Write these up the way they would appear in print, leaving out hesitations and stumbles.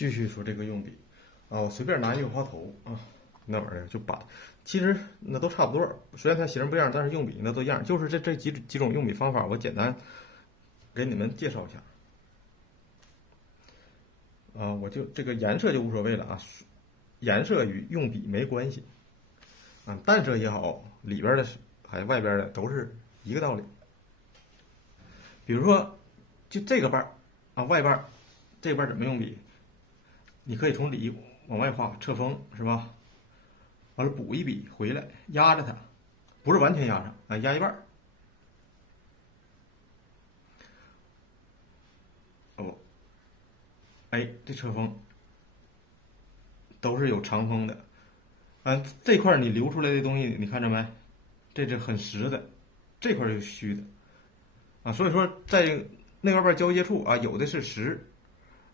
继续说这个用笔啊，我随便拿一个花头啊，那玩意儿就把，其实那都差不多，虽然它形不一样，但是用笔那都一样，就是这几种用笔方法，我简单给你们介绍一下啊，我就这个颜色就无所谓了啊，颜色与用笔没关系啊，淡色也好，里边的还外边的都是一个道理。比如说，就这个瓣儿啊，外瓣儿这瓣儿怎么用笔？你可以从里往外画，侧锋是吧？完了补一笔回来，压着它，不是完全压上啊，压一半儿。哦，哎，这侧锋都是有长锋的，这块你留出来的东西，你看着没？这是很实的，这块是虚的啊。所以说，在内外瓣交接处啊，有的是实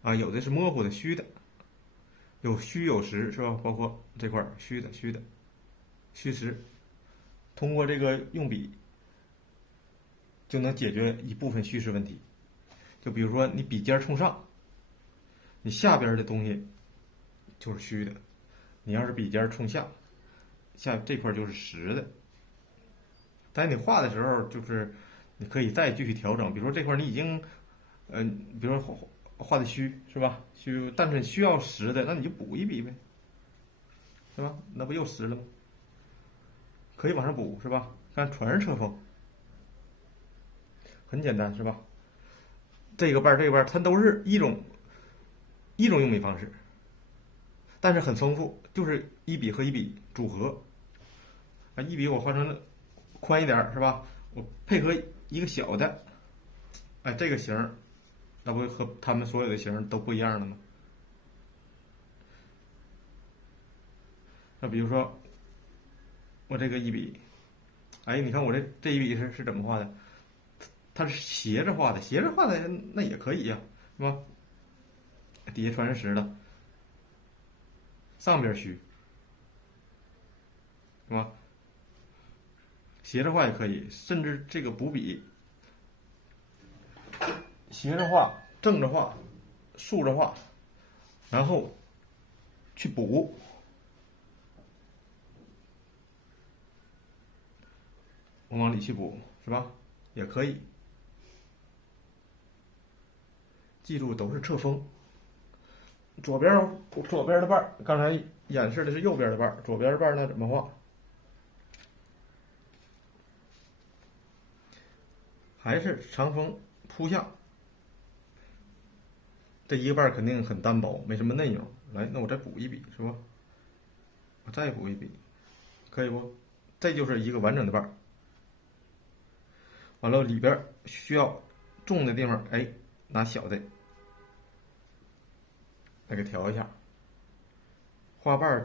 啊，有的是模糊的虚的，有虚有实是吧？包括这块虚的、虚实，通过这个用笔就能解决一部分虚实问题。就比如说你笔尖冲上，你下边的东西就是虚的；你要是笔尖冲下，下这块就是实的。但是你画的时候，就是你可以再继续调整。比如说这块你已经，比如说画的虚是吧？虚，但是需要实的，那你就补一笔呗，是吧？那不又实了吗？可以往上补是吧？看全是侧锋，很简单是吧？这个瓣儿这个瓣儿，它都是一种用笔方式，但是很丰富，就是一笔和一笔组合啊，一笔我画成宽一点是吧？我配合一个小的，哎，这个形那不和他们所有的形都不一样了吗？那比如说我这个一笔，哎，你看我这一笔是怎么画的？它是斜着画的，斜着画的那也可以呀，是吧？底下全是实的，上边虚，是吧？斜着画也可以，甚至这个补笔，斜着画、正着画、竖着画，然后去补，我往里去补，是吧？也可以。记住都是侧锋，左边的瓣儿，刚才演示的是右边的瓣儿，左边的瓣儿那怎么画？还是长锋铺下，这一个瓣儿肯定很单薄，没什么内容。来，那我再补一笔，是吧？我再补一笔，可以不？这就是一个完整的瓣儿。完了里边需要重的地方，哎，拿小的来给调一下。画瓣儿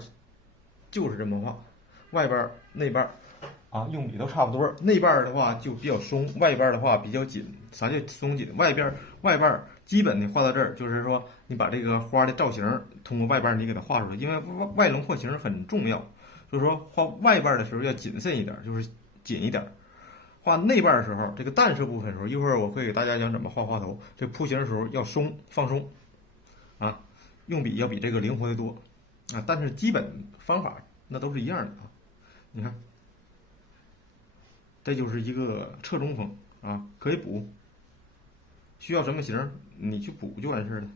就是这么画，外瓣儿、内瓣儿啊，用笔都差不多。内瓣儿的话就比较松，外瓣儿的话比较紧。啥叫松紧？外瓣儿基本的画到这儿，就是说你把这个花的造型通过外瓣儿你给它画出来，因为外轮廓形很重要，所以说画外瓣儿的时候要谨慎一点，就是紧一点。画内瓣的时候，这个淡色部分的时候，一会儿我会给大家讲怎么画花头。这铺形的时候要放松，啊，用笔要比这个灵活的多，啊，但是基本方法那都是一样的啊。你看，这就是一个侧中锋啊，可以补，需要什么形你去补就完事了。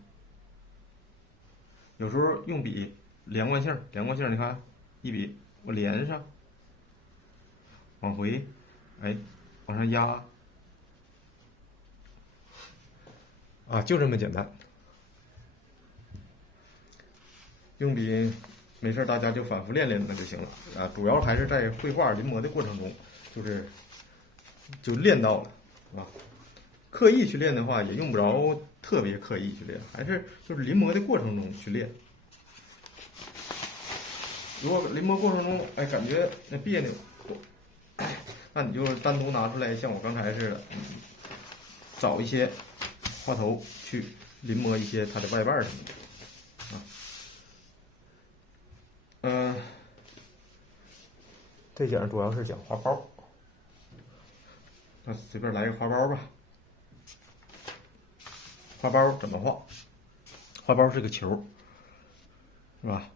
有时候用笔连贯性，你看一笔我连上，往回，哎。往上压，啊，就这么简单。用笔没事大家就反复练练那就行了啊。主要还是在绘画临摹的过程中，就练到了啊。刻意去练的话，也用不着特别刻意去练，还是就是临摹的过程中去练。如果临摹过程中，哎，感觉那别扭，那你就单独拿出来，像我刚才似的，找一些花头去临摹一些它的外瓣什么的，这讲主要是讲花苞，那随便来个花苞吧。花苞怎么画？花苞是个球，是吧？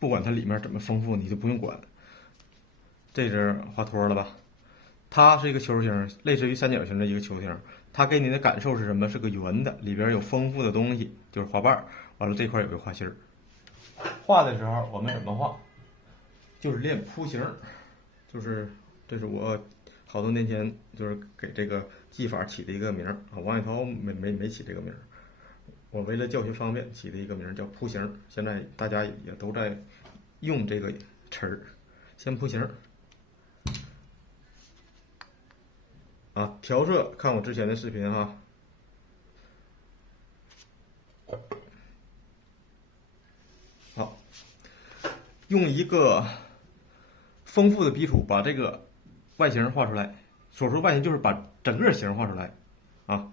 不管它里面怎么丰富，你就不用管。这只花托了吧？它是一个球形，类似于三角形的一个球形。它给你的感受是什么？是个圆的，里边有丰富的东西，就是花瓣。完了这块有个花心儿。画的时候我们怎么画？就是练铺形，就是这是我好多年前就是给这个技法起的一个名儿啊。王雪涛没起这个名儿，我为了教学方便起的一个名儿叫铺形。现在大家也都在用这个词儿，先铺形。啊，调色看我之前的视频哈。好，用一个丰富的笔触把这个外形画出来。所说外形就是把整个形画出来啊。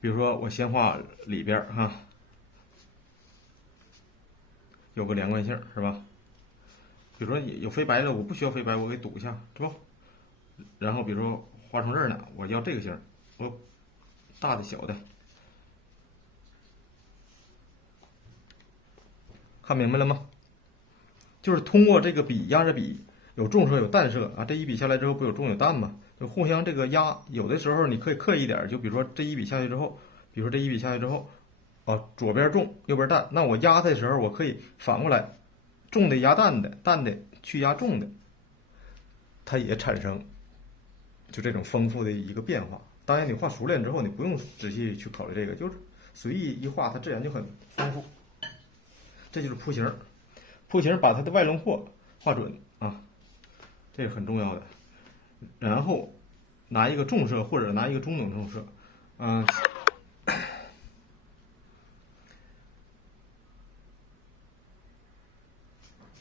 比如说我先画里边哈，有个连贯性是吧？比如说有飞白的，我不需要飞白，我给堵一下，是吧？然后比如说画成这儿呢，我要这个形，我大的小的，看明白了吗？就是通过这个笔压着笔，有重色有淡色啊。这一笔下来之后，不有重有淡吗？就互相这个压。有的时候你可以刻意一点，就比如说这一笔下去之后，比如说这一笔下去之后，啊，左边重，右边淡，那我压的时候，我可以反过来，重的压淡的，淡的去压重的，它也产生就这种丰富的一个变化。当然，你画熟练之后，你不用仔细去考虑这个，就是随意一画，它自然就很丰富。这就是铺形，铺形把它的外轮廓画准啊，这个很重要的。然后拿一个重色或者拿一个中等重色，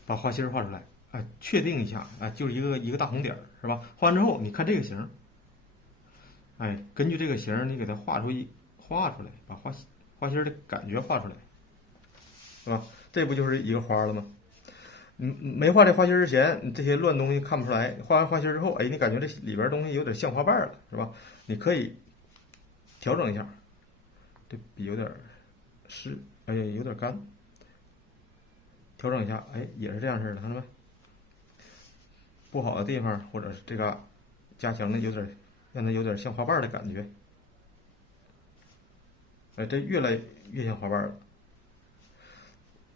把花心画出来，哎，确定一下，哎，就是一个大红点儿，是吧？画完之后，你看这个形，哎，根据这个形，你给它画出来，把花心的感觉画出来，是吧？这不就是一个花了吗？没画这花心之前，这些乱东西看不出来。画完花心之后，哎，你感觉这里边东西有点像花瓣了，是吧？你可以调整一下，这笔有点湿，哎呀，有点干，调整一下，哎，也是这样式的，看到没？不好的地方或者是这个加强的有点，让它有点像花瓣的感觉。哎，这越来越像花瓣了，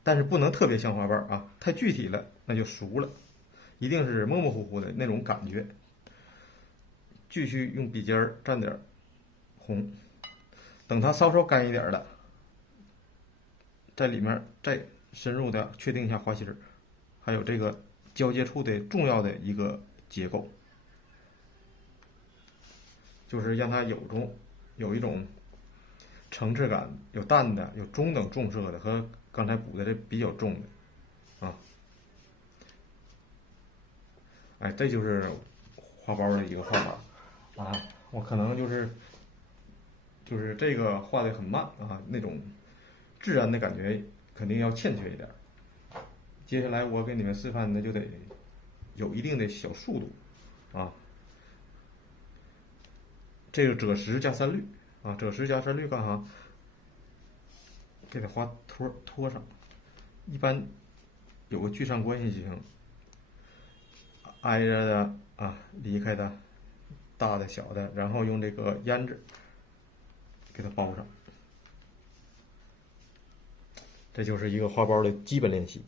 但是不能特别像花瓣啊，太具体了那就俗了，一定是模模糊糊的那种感觉。继续用笔尖蘸点红，等它稍稍干一点了，在里面再深入的确定一下花心儿，还有这个交接处的重要的一个结构，就是让它有一种层次感，有淡的，有中等重色的，和刚才补的这比较重的啊。哎，这就是花苞的一个画法啊。我可能就是这个画的很慢啊，那种自然的感觉肯定要欠缺一点。接下来我给你们示范的就得有一定的小速度啊。这个赭石加三绿啊，赭石加三绿干啥？给它画托上，一般有个聚散关系就行，挨着的啊，离开的，大的小的，然后用这个胭脂给它包上。这就是一个花苞的基本练习。